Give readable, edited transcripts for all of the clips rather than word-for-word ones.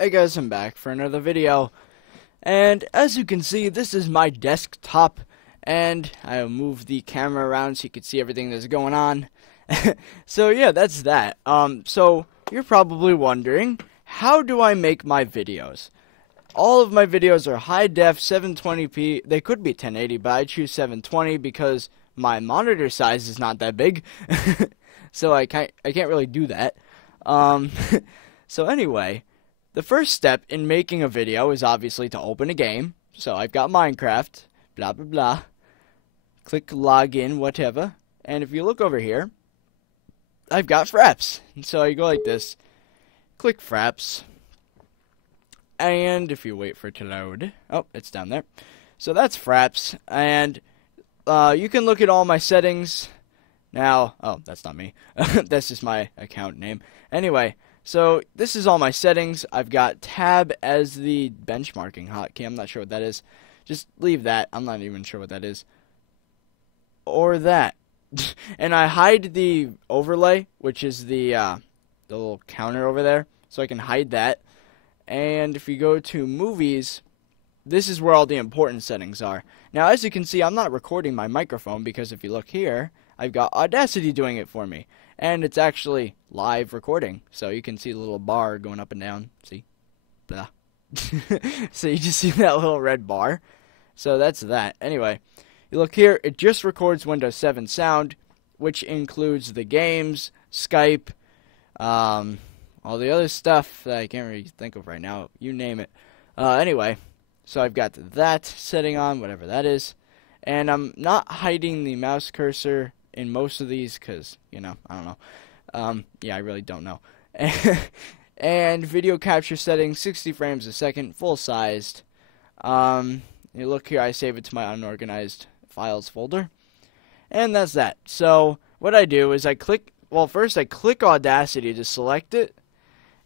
Hey guys, I'm back for another video, and as you can see, this is my desktop, and I'll move the camera around so you can see everything that's going on. So yeah, that's that. So you're probably wondering, how do I make my videos? All of my videos are high def, 720p. They could be 1080, but I choose 720 because my monitor size is not that big, so I can't really do that. Um, so anyway. The first step in making a video is obviously to open a game. So I've got Minecraft, blah blah blah. Click login, whatever. And if you look over here, I've got Fraps. And so you go like this, click Fraps. And if you wait for it to load, oh, it's down there. So that's Fraps. And you can look at all my settings. Now, oh, that's not me. That's just my account name. Anyway. So this is all my settings. I've got tab as the benchmarking hotkey. I'm not sure what that is. Just leave that. I'm not even sure what that is. Or that. And I hide the overlay, which is the little counter over there. So I can hide that. And if you go to movies, this is where all the important settings are. Now, as you can see, I'm not recording my microphone because if you look here, I've got Audacity doing it for me. And it's actually live recording. So you can see the little bar going up and down. See? Blah. So you just see that little red bar. So that's that. Anyway, you look here. It just records Windows 7 sound, which includes the games, Skype, all the other stuff that I can't really think of right now. You name it. Anyway, so I've got that setting on, whatever that is. And I'm not hiding the mouse cursor in most of these because, you know, I don't know. Yeah, I really don't know. And video capture settings, 60 frames a second, full-sized. You look here, I save it to my unorganized files folder. And that's that. So what I do is first I click Audacity to select it.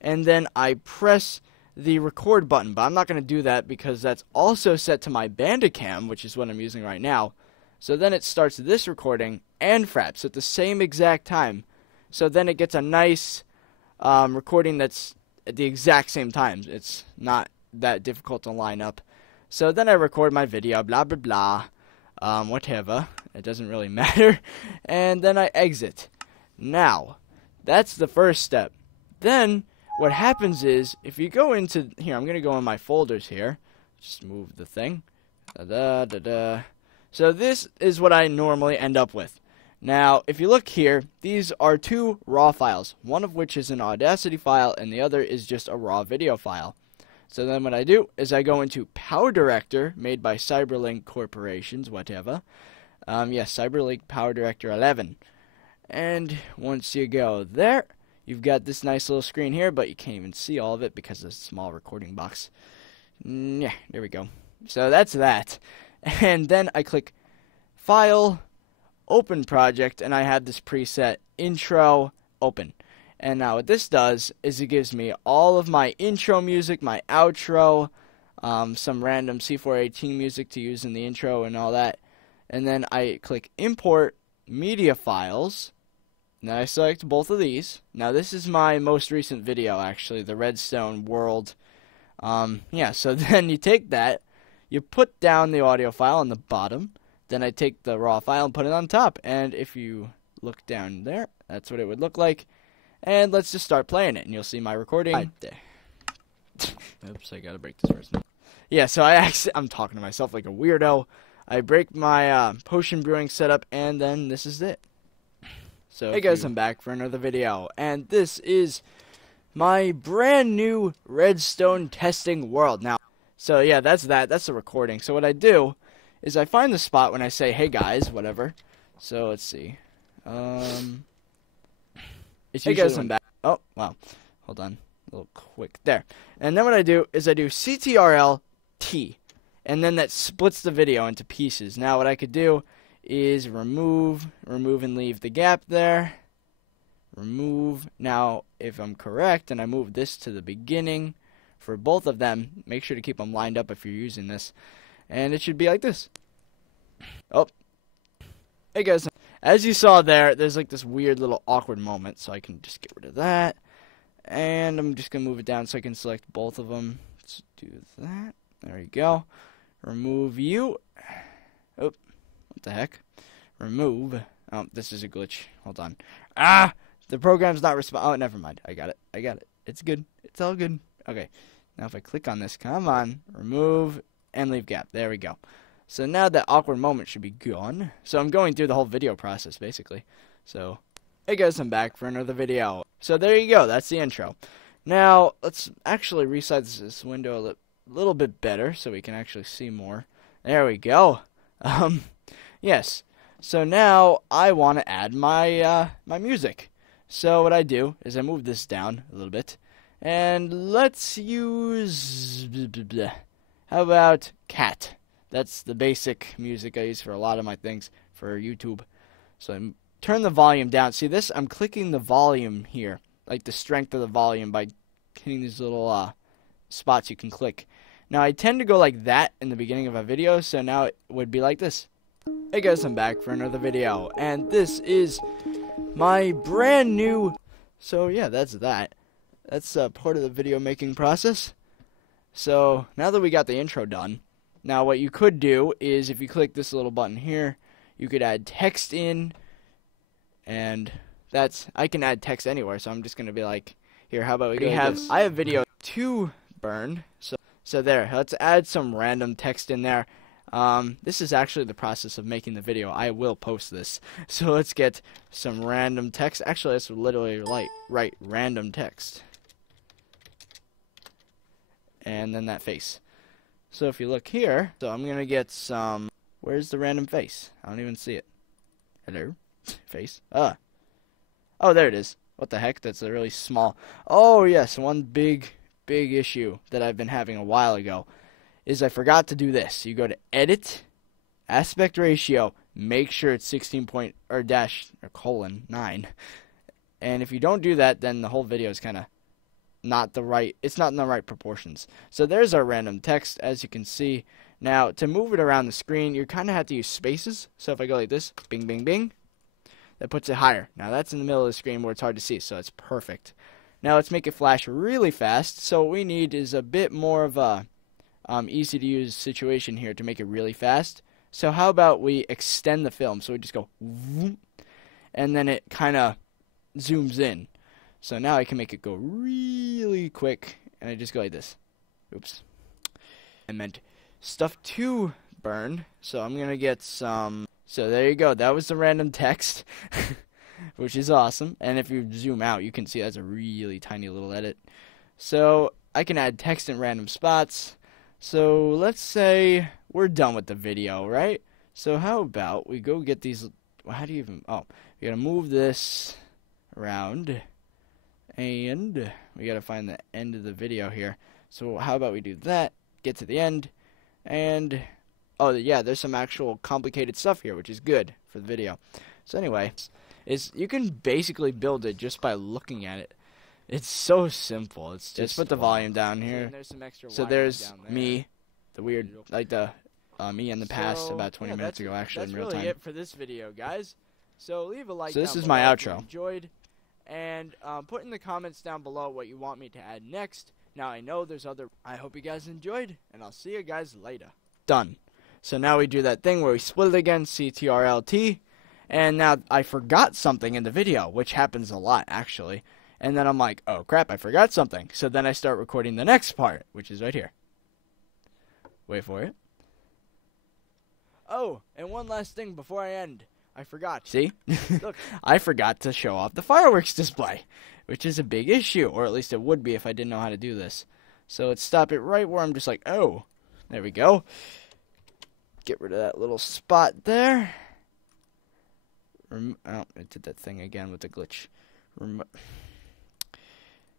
And then I press the record button. But I'm not going to do that because that's also set to my Bandicam, which is what I'm using right now. So then it starts this recording and Fraps at the same exact time. So then it gets a nice recording that's at the exact same time. It's not that difficult to line up. So then I record my video, blah, blah, blah, whatever. It doesn't really matter. And then I exit. Now, that's the first step. Then what happens is, if you go into, here, I'm going to go in my folders here. Just move the thing. Da-da-da-da. So this is what I normally end up with. Now, if you look here, these are two RAW files, one of which is an Audacity file, and the other is just a raw video file. So then what I do is I go into PowerDirector, made by Cyberlink Corporations, whatever. Yes, Cyberlink PowerDirector 11. And once you go there, you've got this nice little screen here, but you can't even see all of it because of the small recording box. Yeah, there we go. So that's that. And then I click File, Open Project, and I have this preset, Intro, Open. And now what this does is it gives me all of my intro music, my outro, some random C418 music to use in the intro and all that. And then I click Import Media Files. Now I select both of these. Now this is my most recent video, actually, the Redstone World. Yeah, so then you take that. You put down the audio file on the bottom, then I take the raw file and put it on top, and if you look down there, that's what it would look like, and let's just start playing it, and you'll see my recording right there. Oops, I gotta break this first. Yeah, so I'm talking to myself like a weirdo. I break my potion brewing setup, and then this is it. So hey guys, I'm back for another video, and this is my brand new Redstone testing world. Now, so yeah, that's the recording. So what I do is I find the spot when I say, hey guys, whatever. So let's see. It's hey guys, I'm back. Oh, wow. Hold on. A little quick. There. And then what I do is I do CTRL-T. And then that splits the video into pieces. Now what I could do is remove and leave the gap there. Remove. Now, if I'm correct, and I move this to the beginning, for both of them, make sure to keep them lined up if you're using this. And it should be like this. Oh. Hey guys. As you saw there, there's like this weird little awkward moment. So I can just get rid of that. And I'm just going to move it down so I can select both of them. Let's do that. There we go. Remove you. Oh, what the heck? Remove. Oh, this is a glitch. Hold on. Ah! The program's not Oh, never mind. I got it. It's good. It's all good. Okay. Now if I click on this, come on. Remove and leave gap. There we go. So now that awkward moment should be gone. So I'm going through the whole video process, basically. So, hey guys, I'm back for another video. So there you go. That's the intro. Now, let's actually resize this window a little bit better so we can actually see more. There we go. Yes. So now I want to add my my music. So what I do is I move this down a little bit, and let's use, how about cat? That's the basic music I use for a lot of my things for YouTube. So I turn the volume down. See this? I'm clicking the volume here, like the strength of the volume by hitting these little spots you can click. Now I tend to go like that in the beginning of a video, so now it would be like this. Hey guys, I'm back for another video, and this is my brand new, so yeah, that's that. That's part of the video making process. So now that we got the intro done, now what you could do is if you click this little button here, you could add text in, and I can add text anywhere, so I'm just going to be like, here, how about I have video to burn, so there, let's add some random text in there. This is actually the process of making the video. I will post this. So let's get some random text. Actually, let's literally write random text. And then that face. So if you look here, so I'm going to get some, where's the random face? I don't even see it. Hello? Face? Oh, there it is. What the heck? That's a really small. Oh, yes, one big issue that I've been having a while ago is I forgot to do this. You go to edit, aspect ratio, make sure it's 16:9. And if you don't do that, then the whole video is kind of it's not in the right proportions. So there's our random text, as you can see. Now, to move it around the screen, you kind of have to use spaces. So if I go like this, bing, bing, bing, that puts it higher. Now that's in the middle of the screen where it's hard to see, so it's perfect. Now let's make it flash really fast. So what we need is a bit more of a easy to use situation here to make it really fast. So how about we extend the film? So we just go whoop, and then it kind of zooms in. So now I can make it go really quick, and I just go like this. Oops. I meant stuff to burn. So I'm gonna get some. So there you go. That was the random text, which is awesome. And if you zoom out, you can see that's a really tiny little edit. So I can add text in random spots. So let's say we're done with the video, right? So how about we go get these, how do you even, we gotta move this around, and we gotta find the end of the video here. So how about we do that, get to the end, and, oh yeah, there's some actual complicated stuff here, which is good for the video. So anyway, you can basically build it just by looking at it. It's so simple. It's just put the volume down here. There's some extra there's me, the weird, like the me in the past about 20 minutes ago, actually in real time. That's really it for this video, guys. So leave a like. So this is my outro. If you enjoyed, and put in the comments down below what you want me to add next. Now I know there's other. I hope you guys enjoyed, and I'll see you guys later. Done. So now we do that thing where we split it again, CTRLT, and now I forgot something in the video, which happens a lot actually. And then I'm like, oh crap, I forgot something. So then I start recording the next part, which is right here. Wait for it. Oh, and one last thing before I end. I forgot. See? Look, I forgot to show off the fireworks display, which is a big issue, or at least it would be if I didn't know how to do this. So let's stop it right where I'm just like, oh, there we go. Get rid of that little spot there. Oh, I did that thing again with the glitch.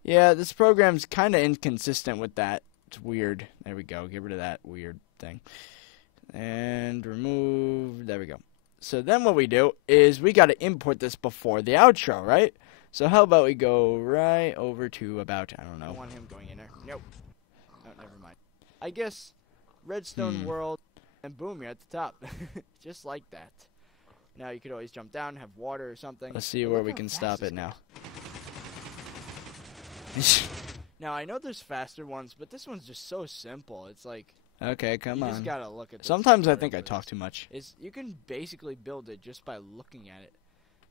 Yeah, this program's kind of inconsistent with that. It's weird. There we go. Get rid of that weird thing. And remove. There we go. So then what we do is we got to import this before the outro, right? So how about we go right over to about, I don't know. I want him going in there. Nope. Oh, never mind. I guess Redstone World, and boom, you're at the top. Just like that. Now you could always jump down, have water or something. Let's see where we can stop it now. Now, I know there's faster ones, but this one's just so simple. It's like, Okay, come you on. just gotta look at this Sometimes I tutorial think I for talk this. too much. You can basically build it just by looking at it.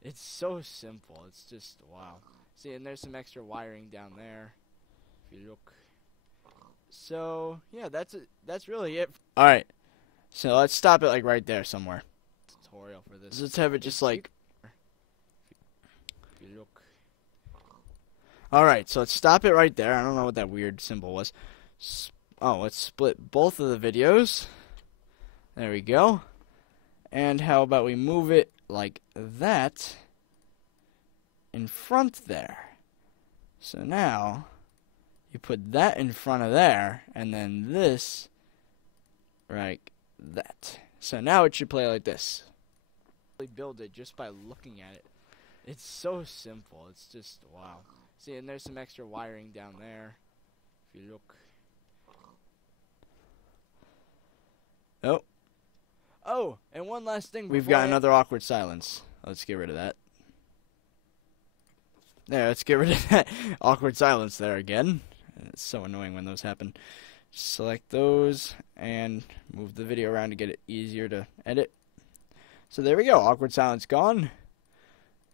It's so simple. It's just, wow. See, and there's some extra wiring down there, if you look. So, yeah, that's really it. Alright, so let's stop it like right there somewhere. Tutorial for this. Let's have it just like... If you look. Alright, so let's stop it right there. I don't know what that weird symbol was. Let's split both of the videos. There we go. And how about we move it like that in front there. So now you put that in front of there, and then this like that. So now it should play like this. Build it just by looking at it. It's so simple. It's just, wow. See, and there's some extra wiring down there, if you look. Oh, and one last thing. We've got another awkward silence. Let's get rid of that. There, let's get rid of that awkward silence there again. It's so annoying when those happen. Select those and move the video around to get it easier to edit. So there we go. Awkward silence gone.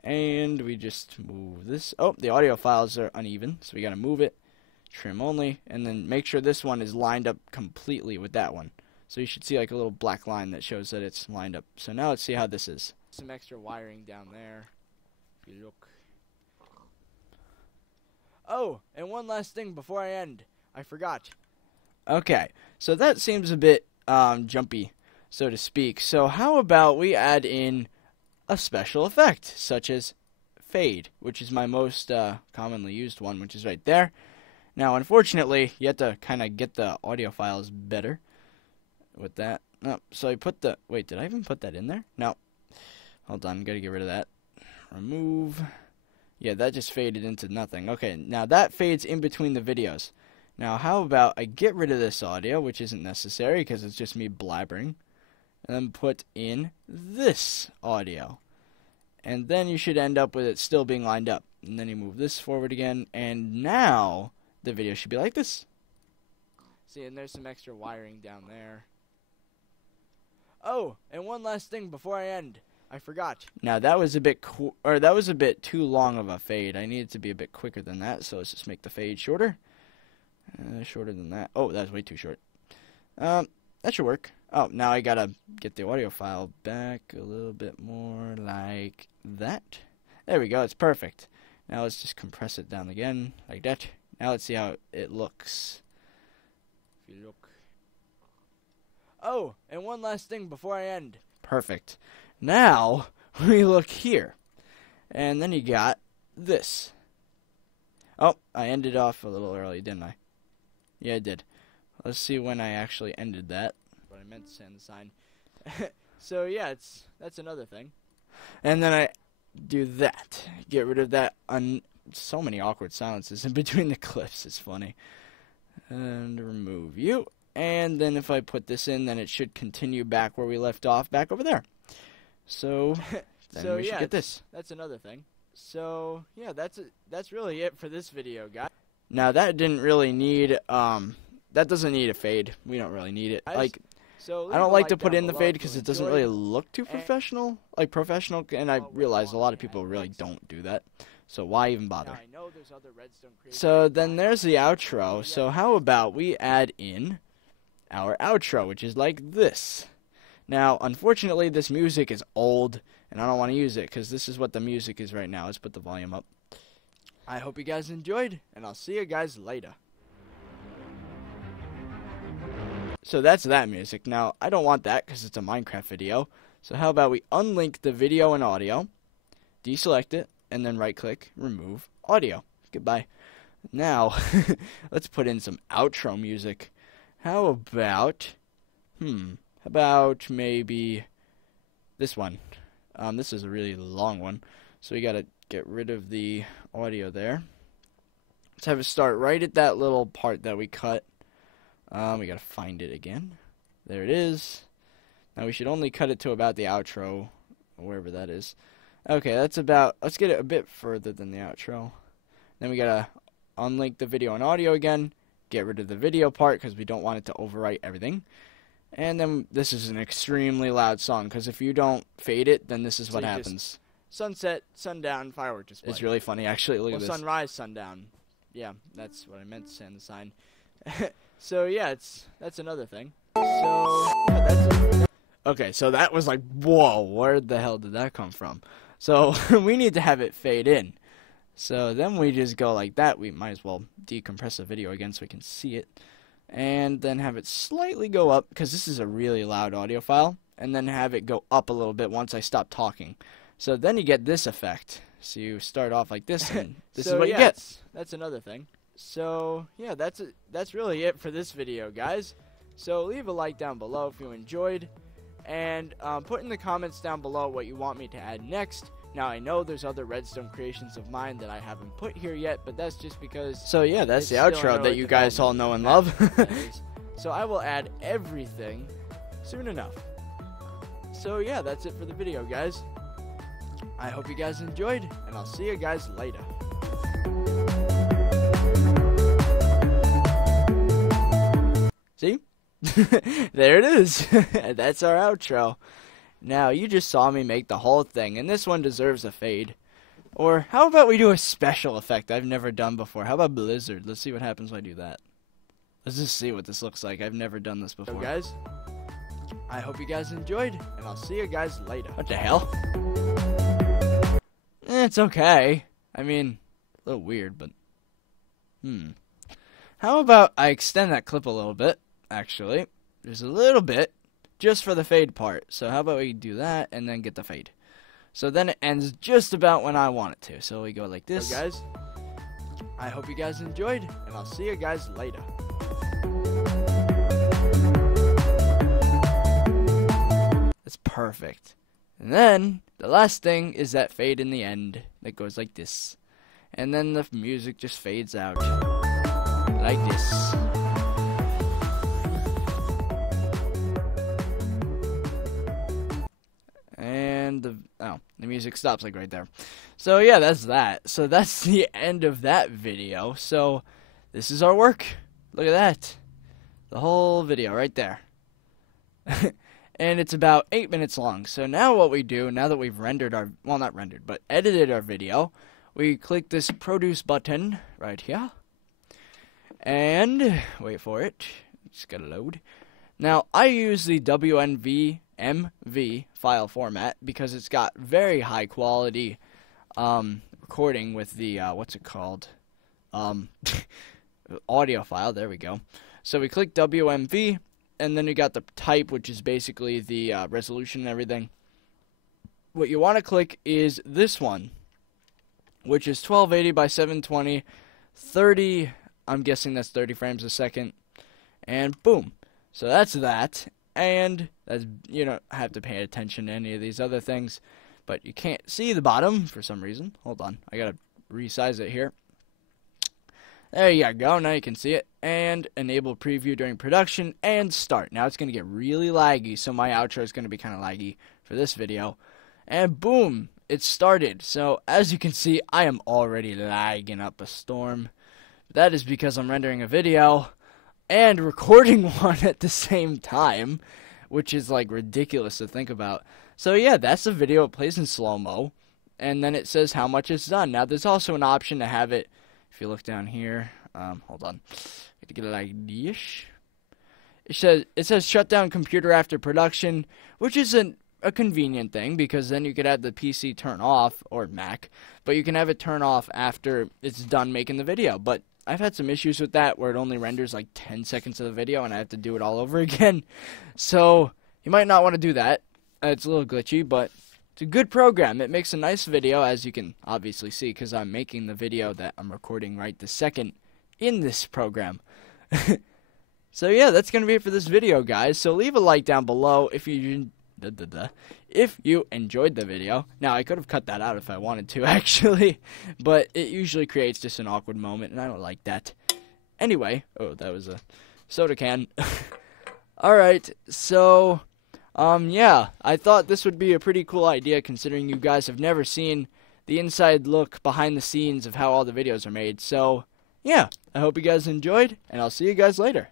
And we just move this. Oh, the audio files are uneven, so we got to move it. Trim only, and then make sure this one is lined up completely with that one. So you should see like a little black line that shows that it's lined up. So now let's see how this is. Some extra wiring down there, if you look. Oh, and one last thing before I end. I forgot. Okay, so that seems a bit jumpy, so to speak. So how about we add in a special effect, such as fade, which is my most commonly used one, which is right there. Now, unfortunately, you have to kind of get the audio files better with that. Oh, so I put the... Wait, did I even put that in there? No. Hold on, gotta get rid of that. Remove. Yeah, that just faded into nothing. Okay, now that fades in between the videos. Now, how about I get rid of this audio, which isn't necessary because it's just me blabbering, and then put in this audio. And then you should end up with it still being lined up. And then you move this forward again, and now the video should be like this. See, and there's some extra wiring down there. Oh, and one last thing before I end. I forgot. Now that was a bit that was a bit too long of a fade. I need it to be a bit quicker than that, so let's just make the fade shorter. Shorter than that. Oh, that's way too short. That should work. Oh, now I gotta get the audio file back a little bit more like that. There we go, it's perfect. Now let's just compress it down again, like that. Now let's see how it looks. If you look. Oh, and one last thing before I end. Perfect. Now, we look here. And then you got this. Oh, I ended off a little early, didn't I? Yeah, I did. Let's see when I actually ended that. But I meant to send the sign. So, yeah, that's another thing. And then I do that. Get rid of that. So many awkward silences in between the clips. It's funny. And remove you. And then if I put this in, then it should continue back where we left off, back over there. So, then we should get this. That's another thing. So, yeah, that's really it for this video, guys. Now, that didn't really need, that doesn't need a fade. We don't really need it. Like, so I don't like to put in the fade because it doesn't really look too professional. Like, professional, and I realize a lot of people really don't do that. So why even bother? So then there's the outro. So how about we add in our outro, which is like this. Now, unfortunately, this music is old, and I don't want to use it because this is what the music is right now. Let's put the volume up. I hope you guys enjoyed, and I'll see you guys later. So that's that music. Now, I don't want that because it's a Minecraft video. So how about we unlink the video and audio, deselect it, and then right-click, remove audio. Goodbye. Now, let's put in some outro music. How about, maybe this one. This is a really long one, so we gotta get rid of the audio there. Let's have it start right at that little part that we cut. We gotta find it again. There it is. Now we should only cut it to about the outro, wherever that is. Okay, that's about, let's get it a bit further than the outro. Then we gotta unlink the video and audio again, get rid of the video part because we don't want it to overwrite everything. And then this is an extremely loud song because if you don't fade it, then this is what happens. Sunset, sundown, firework display. It's really funny, actually. Look at this. Sunrise, sundown. Yeah, that's what I meant to say on the sign. So yeah, that's another thing. So yeah, that's it. Okay, so that was like, whoa, where the hell did that come from? So we need to have it fade in. So then we just go like that. We might as well decompress the video again so we can see it. And then have it slightly go up, because this is a really loud audio file. And then have it go up a little bit once I stop talking. So then you get this effect. So you start off like this, and this is what you get. That's another thing. So yeah, that's really it for this video, guys. So leave a like down below if you enjoyed. And put in the comments down below what you want me to add next. Now, I know there's other Redstone creations of mine that I haven't put here yet, but that's just because... So, yeah, that's the outro that you guys all know and love. So, I will add everything soon enough. So, yeah, that's it for the video, guys. I hope you guys enjoyed, and I'll see you guys later. See? There it is. That's our outro. Now, you just saw me make the whole thing, and this one deserves a fade. Or, how about we do a special effect I've never done before? How about Blizzard? Let's see what happens when I do that. Let's just see what this looks like. I've never done this before. So, guys, I hope you guys enjoyed, and I'll see you guys later. What the hell? It's okay. I mean, a little weird, but... How about I extend that clip a little bit, actually. Just a little bit. Just for the fade part. So how about we do that and then get the fade. So then it ends just about when I want it to. So we go like this. So guys, I hope you guys enjoyed, and I'll see you guys later. That's perfect. And then the last thing is that fade in the end that goes like this. And then the music just fades out. Like this. And the music stops like right there. So yeah, that's that. So that's the end of that video. So this is our work. Look at that. The whole video right there. And it's about 8 minutes long. So now what we do, now that we've rendered our, well, not rendered, but edited our video, we click this produce button right here. And wait for it. It's got to load. Now, I use the WNVMV file format because it's got very high quality recording with the, what's it called? Audio file. There we go. So we click WMV, and then you got the type, which is basically the resolution and everything. What you want to click is this one, which is 1280 by 720, 30, I'm guessing that's 30 frames a second, and boom. So that's that, and that's, you don't have to pay attention to any of these other things, but you can't see the bottom for some reason. Hold on, I gotta resize it here. There you go, now you can see it, and enable preview during production, and start. Now it's gonna get really laggy, so my outro is gonna be kind of laggy for this video, and boom, it started. So as you can see, I am already lagging up a storm. That is because I'm rendering a video and recording one at the same time, which is like ridiculous to think about. So yeah, that's the video. It plays in slow-mo, and then it says how much it's done. Now there's also an option to have it, if you look down here, hold on, to get it like this. It says shut down computer after production, which isn't a convenient thing because then you could have the PC turn off, or Mac, but you can have it turn off after it's done making the video. But I've had some issues with that where it only renders like 10 seconds of the video and I have to do it all over again. So you might not want to do that. It's a little glitchy, but it's a good program. It makes a nice video, as you can obviously see, because I'm making the video that I'm recording right this second in this program. So yeah, that's going to be it for this video, guys. So leave a like down below if you enjoyed the video. Now, I could have cut that out if I wanted to, actually, but it usually creates just an awkward moment, and I don't like that. Anyway, oh, that was a soda can. Alright, so, yeah, I thought this would be a pretty cool idea, considering you guys have never seen the inside look behind the scenes of how all the videos are made. So, yeah, I hope you guys enjoyed, and I'll see you guys later.